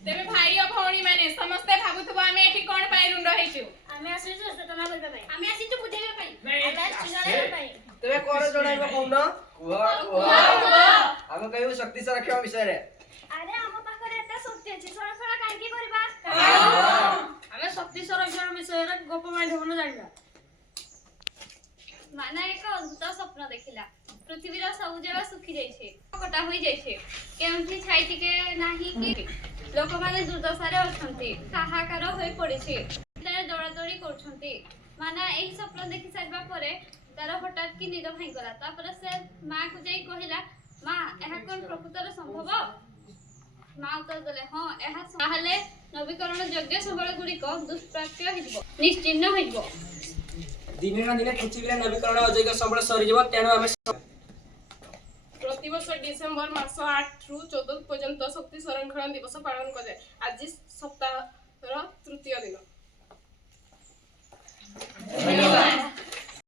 तेबे भाई और भौणी माने समस्ते भाबुथबो आमे एठी कोन पाई रुंड हेचु आमे आसी सचेतना करबा पई आमे आसी तो बुझेबा पई आमे चिनाले पई तेबे कोन जोडाइबो कोन कुआ आमे कहू शक्ति संरक्षण विषय रे अरे हम पाखरे एटा शक्ति अछि संरक्षण काहे की करबा आमे शक्ति संरक्षण विषय रे गोप माध्यम जानिबा माना एक अद्भुत स्वप्न देखिला पृथ्वीर सब जगह सुखी जाइछे कटा होई जाइछे केमथि छाई टिके नाही कि लोक माने दुर्दशारे अछंती हाहाकार होई पड़िछे तारे दौड़ादौड़ी करछंती माना एही स्वप्न देखि सारबा परे तार हठात कि निद भाई गला तापर से मां को जाई कहिला मां एहा कोन प्रकृतर संभव मां उत्तर देले हां एहा ताहले नवीकरण योग्य सबळ गुडी को दुष्प्राप्य हिजबो निश्चिन्न हिजबो दिने ना दिने पृथ्वीर नवीकरण अजैग सबळ सरिजबो तेणु आमे प्रतिवर्ष डिसेंबर मास 8 रु 14 पर्यंत शक्ति संरक्षण दिवस पालन करे आज